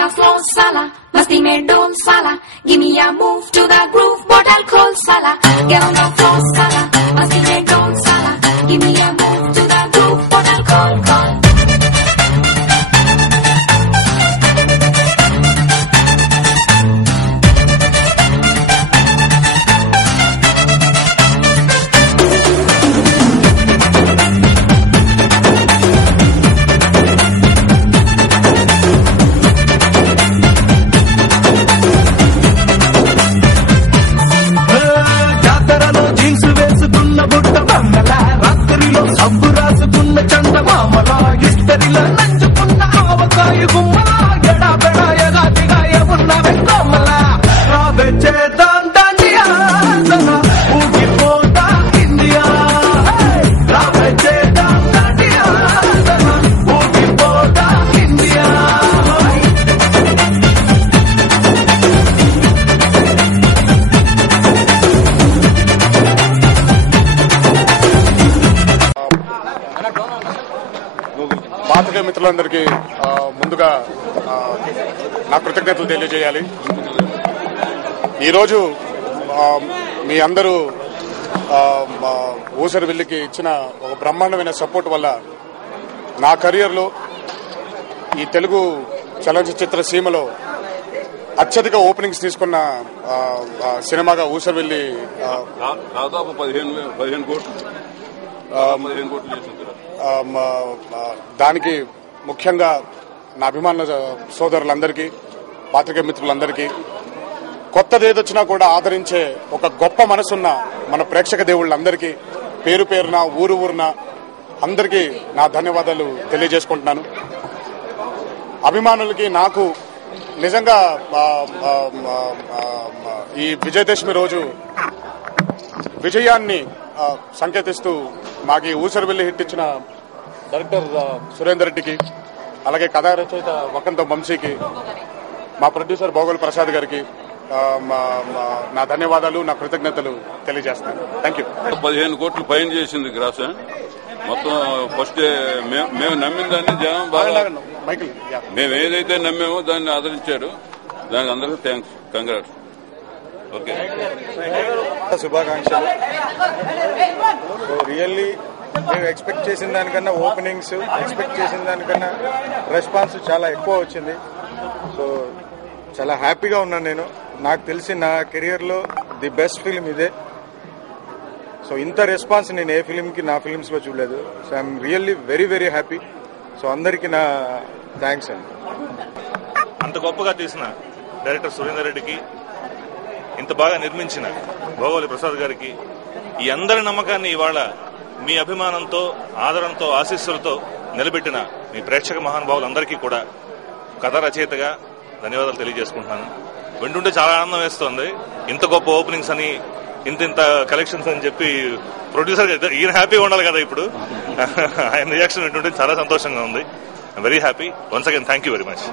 my flow, sala. Masti mein don't sala. Give me a move to the groove, what I'll call sala. Get on the floor, sala. Masti mein don't sala. Give me a move to the groove, what I'll call. పాత్రికేయ మిత్రులందరికీ ముందుగా నా కృతజ్ఞతలు తెలియజేయాలి. ఈరోజు మీ అందరూ ఊసరవెల్లికి ఇచ్చిన ఒక బ్రహ్మాండమైన సపోర్ట్ వల్ల నా కెరియర్లో ఈ తెలుగు చలనచిత్ర సీమలో అత్యధిక ఓపెనింగ్స్ తీసుకున్న సినిమాగా ఊసరవెల్లి దాదాపు 15 కోట్లు దానికి ముఖ్యంగా నా అభిమానుల సోదరులందరికీ పాత్రికేయ మిత్రులందరికీ కొత్తదేదొచ్చినా కూడా ఆదరించే ఒక గొప్ప మనసున్న మన ప్రేక్షక దేవుళ్ళందరికీ పేరు పేరున ఊరున అందరికీ నా ధన్యవాదాలు తెలియజేసుకుంటున్నాను. అభిమానులకి నాకు నిజంగా ఈ విజయదశమి రోజు విజయాన్ని సంకేతిస్తూ మాకు ఈ ఊసరవెల్లి హిట్ ఇచ్చిన డైరెక్టర్ సురేందర్ రెడ్డికి, అలాగే కథా రచయిత వకంత వంశీకి, మా ప్రొడ్యూసర్ భోగోలు ప్రసాద్ గారికి నా ధన్యవాదాలు, నా కృతజ్ఞతలు తెలియజేస్తాను. Thank you. 15 కోట్లు ఫైన్ చేసింది గ్రాస్ మొత్తం. ఫస్ట్ మేము నమ్మిన దాన్ని జనం బాగా, మేము ఏదైతే నమ్మామో దాన్ని ఆదరించారు. దానికి అందరికీ థ్యాంక్స్, కంగ్రాట్స్. ఓకే, శుభాకాంక్షలు. సో రియల్లీ మేము ఎక్స్పెక్ట్ చేసిన దానికన్నా ఓపెనింగ్స్, ఎక్స్పెక్ట్ చేసిన దానికన్నా రెస్పాన్స్ చాలా ఎక్కువ వచ్చింది. సో చాలా హ్యాపీగా ఉన్నాను నేను. నాకు తెలిసి నా కెరియర్లో ది బెస్ట్ ఫిల్మ్ ఇదే. సో ఇంత రెస్పాన్స్ నేను ఏ ఫిల్మ్కి నా ఫిల్మ్స్లో చూడలేదు. So I'm really very very happy. So అందరికీ నా థ్యాంక్స్ అండి. అంత గొప్పగా తీసిన డైరెక్టర్ సురేందర్ రెడ్డికి, ఇంత బాగా నిర్మించిన భోగోలి ప్రసాద్ గారికి, ఈ అందరి నమ్మకాన్ని ఇవాళ మీ అభిమానంతో, ఆదరణతో, ఆశీస్సులతో నిలబెట్టిన మీ ప్రేక్షక మహానుభావులందరికీ కూడా కథ రచయితగా ధన్యవాదాలు తెలియజేసుకుంటున్నాను. వింటుంటే చాలా ఆనందం వేస్తోంది. ఇంత గొప్ప ఓపెనింగ్స్ అని, ఇంత కలెక్షన్స్ అని చెప్పి ప్రొడ్యూసర్ ఈయన హ్యాపీగా ఉండాలి కదా ఇప్పుడు. ఆయన రియాక్షన్ వింటుంటే చాలా సంతోషంగా ఉంది. I'm very happy. Once again thank you very much.